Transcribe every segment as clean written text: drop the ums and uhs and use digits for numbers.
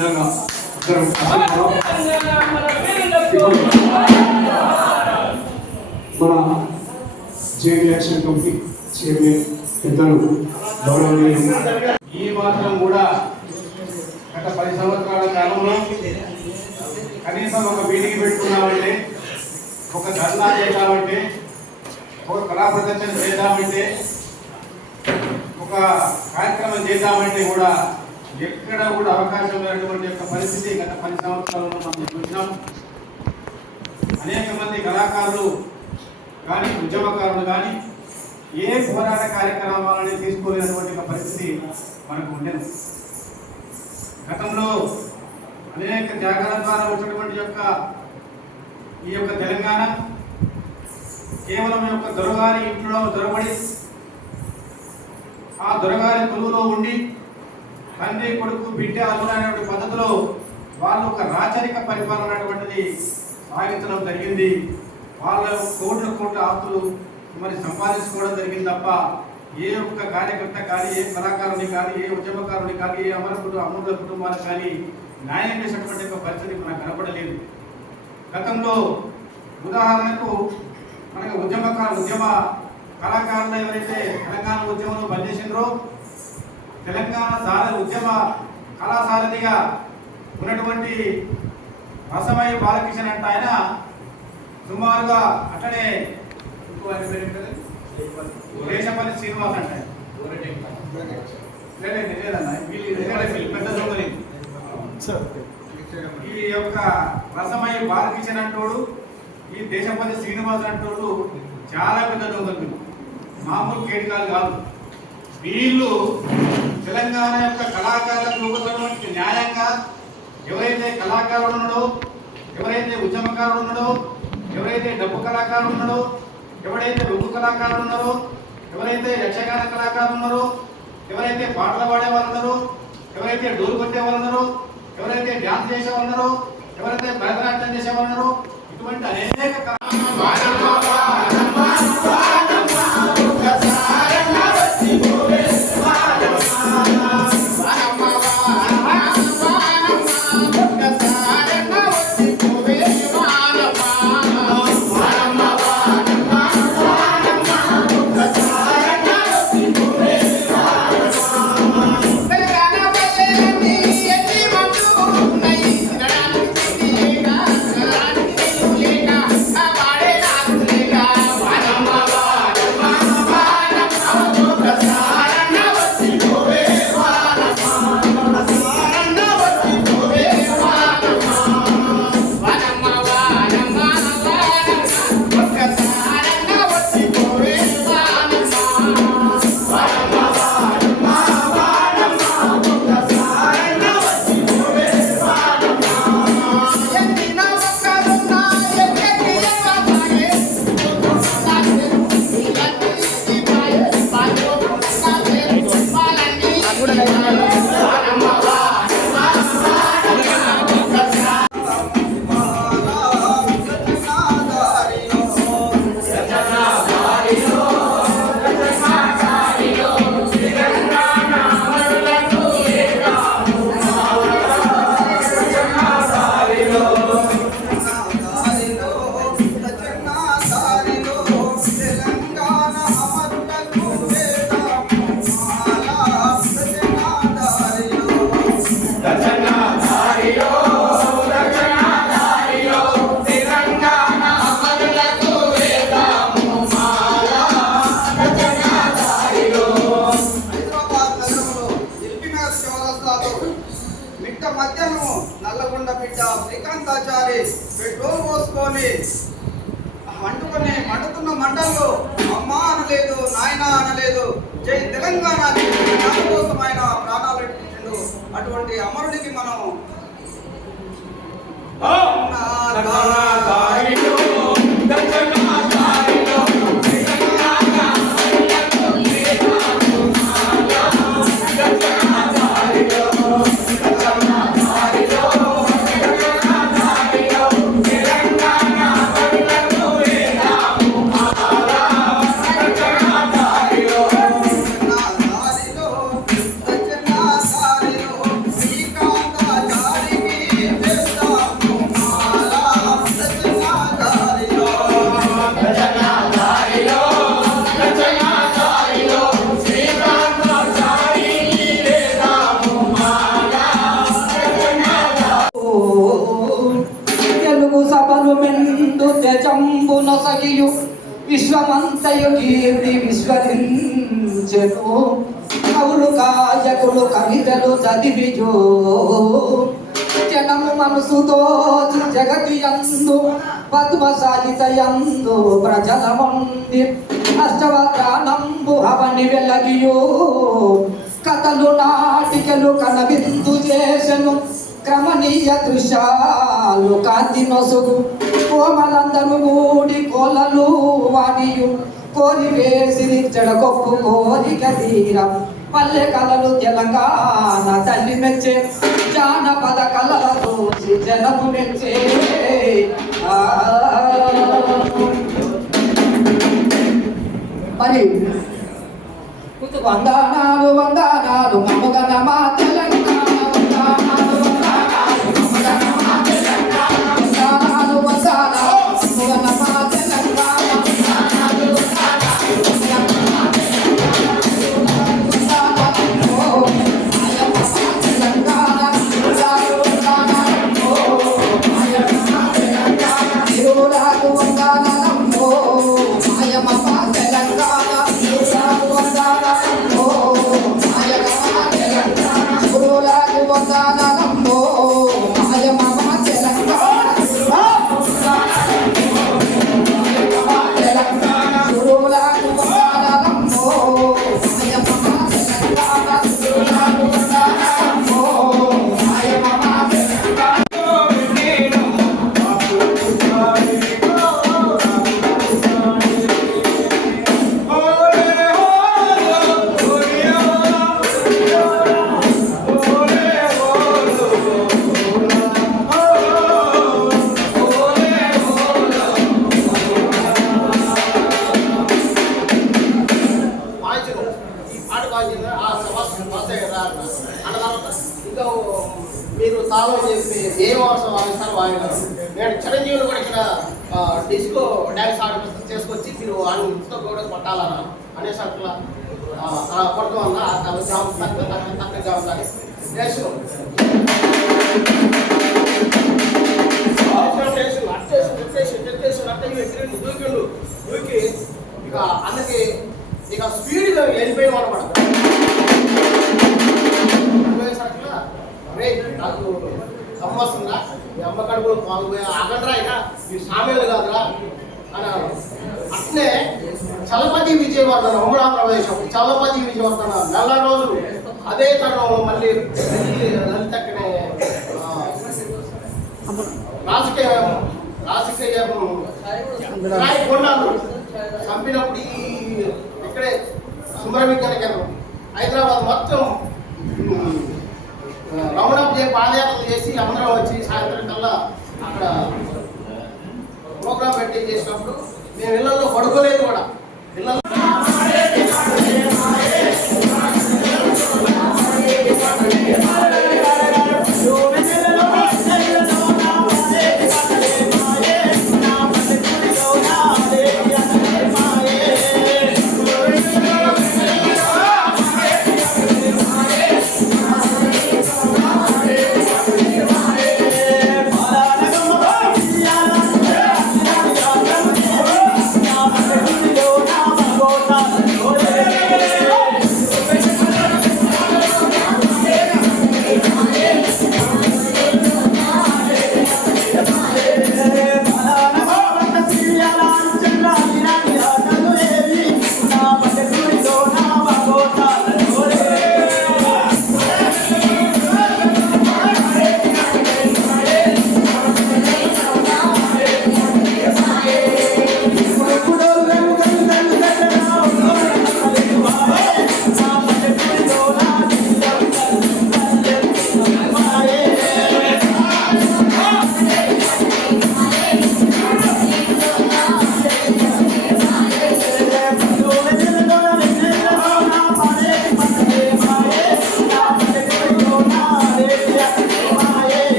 విధంగా మన Jain action committee chairman పెద్దలు గౌరవనీయులు ఈ మాత్రం కూడా గత 10 సంవత్సరాల కాలంలో కనీసం ఒక మీటింగ్ పెట్టుకున్నామంటే, ఒక ధర్నా చేద్దామంటే, ఒక కళా ప్రదర్శన చేద్దామంటే, ఒక కార్యక్రమం చేద్దామంటే కూడా ఎక్కడ కూడా అవకాశం లేనటువంటి యొక్క పరిస్థితి గత 10 సంవత్సరాలలో మనం చూసినాం. అనేక మంది కళాకారులు కానీ ఉద్యమకారులు కానీ ఏ పోరాట కార్యక్రమాలని తీసుకోలేనటువంటి ఒక పరిస్థితి మనకు ఉండేది. గతంలో అనేక త్యాగాల ద్వారా వచ్చినటువంటి ఈ యొక్క తెలంగాణ కేవలం యొక్క దొరగారి ఇంట్లో దొరబడి ఆ దొరగారి కొలువులో ఉండి తండ్రి కొడుకు బిడ్డ అల్లుడైనటువంటి పద్ధతిలో వాళ్ళు ఒక రాచరిక పరిపాలన అనేటువంటిది సాగించడం జరిగింది. వాళ్ళ కోట్ల ఆస్తులు మరి సంపాదించుకోవడం జరిగింది తప్ప ఏ ఒక్క కార్యకర్త కానీ, ఏ కళాకారుని కానీ, ఏ ఉద్యమకారుని కానీ, ఏ అమరుల కుటుంబాలకు కానీ న్యాయం చేసేటువంటి ఒక పరిస్థితి మనకు కనపడలేదు. గతంలో ఉదాహరణకు మనకు ఉద్యమ కళాకారులు ఎవరైతే తెలంగాణ ఉద్యమంలో పనిచేసిండ్రో, తెలంగాణ ఉద్యమ కళాసారథిగా ఉన్నటువంటి రసమయ్య బాలకృష్ణ అంటే ఆయన సుమారుగా అట్లనే దేశపల్లి శ్రీనివాస్ అంటే ఈ యొక్క రసమయ్య బాలకృష్ణ అంటోడు, ఈ దేశపల్లి శ్రీనివాస్ అంటోడు చాలా పెద్ద దొంగలు, మామూలు కేటకాలు కాదు. వీళ్ళు తెలంగాణ యొక్క కళాకారులకు న్యాయంగా ఎవరైతే కళాకారుడు ఉన్నాడో, ఎవరైతే ఉద్యమకారుడు ఉన్నాడో, ఎవరైతే డబ్బు కళాకారుడు ఉన్నాడో, ఎవరైతే రొగ్గు కళాకారులు ఉన్నారో, ఎవరైతే యక్షగాన కళాకారులు ఉన్నారో, ఎవరైతే పాటలు పాడేవాళ్ళు ఉన్నారో, ఎవరైతే డోలు కొట్టేవాళ్ళు ఉన్నారో, ఎవరైతే డ్యాన్స్ చేసేవాళ్ళు ఉన్నారో, ఎవరైతే భరతనాట్యం చేసేవాళ్ళు ఉన్నారో, ఇటువంటి అనేక మధ్యాహ్నం నల్లగొండ బిడ్డ శ్రీకాంతాచారి పెట్రోల్ పోసుకొని మండుతున్న మంటల్లో అమ్మ అనలేదు, నాయన అనలేదు, జై తెలంగాణ కోసం ఆయన ప్రాణాలు పెట్టిండు. అటువంటి అమరుడికి మనం తెజంబు నొసగియు విశ్వమంతయు కీర్తి విశ్వరించెను కవులు కాజకులు కవితలు చదివిజో జనము మనసుతో జగతి యందు పద్మ సాధిత యందు ప్రజల మంది అష్టవక్రానంబు హవని వెలగియో కథలు నాటికలు కనవిందు చేసెను క్రమణీయ దృశ్యాలు కాంతి నొసుగు కోమలందరూ కూడి కోలలు వాడియు కోరి వేసి చెడగొప్పు కోరిక తీరం పల్లె కళలు తెలంగాణ తల్లి మెచ్చే జానపద కళల చూసి జనము మెచ్చే మరి వందనాలు వందనాలు మమ్మగన మా తెలంగాణ వందనాలు వందనాలు మమ్మగన మా తెలంగాణ వందనాలు వందనాలు మమ్మగన మా తెలంగాణ వందనాలు వందనాలు మమ్మగన మా మీరు తాలో చేసి ఏ అవసరం వాయిస్తారు వాయినారు. నేను చిరంజీవులు కూడా ఇక్కడ డిస్కో డ్యాన్స్ ఆర్టిస్ట్ చేసుకొచ్చి మీరు వాళ్ళు ఇంట్లో కూడా కొట్టాలన్నా అనేసరికి కొడతాం అన్న తక్కువగా ఉండాలి. దూకి ఇక అన్నకి ఇక స్పీడ్గా వెళ్ళిపోయాం అనమాట. నాకు అమ్మ వస్తుందా, మీ అమ్మ కడుపులో ఆగండ్రా ఇక మీ సామెలు కాదురా అని అట్లే చలపతి విజయవర్ధన ఉమ్మడా ప్రవేశం చలపతి విజయవర్ధన నెల రోజులు అదే తరుణంలో మళ్ళీ లలితక్కనే రాజకీయ కొండాలు చంపినప్పుడు ఇక్కడే సుబ్రహ్మణ్య కేంద్రం హైదరాబాద్ మొత్తం రమణం పాదయాత్ర చేసి అందరం వచ్చి సాయంత్రం కల్లా అక్కడ ప్రోగ్రాం పెట్టి చేసినప్పుడు మేము ఇళ్లలో పడుకోలేదు కూడా. ఇళ్లలో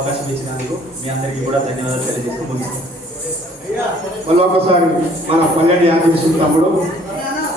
అవకాశం ఇచ్చినందుకు మీ అందరికీ కూడా ధన్యవాదాలు తెలియజేస్తూ ముగిస్తాను. మళ్ళీ ఒకసారి మన పల్లెడి యాదగిరి తమ్ముడు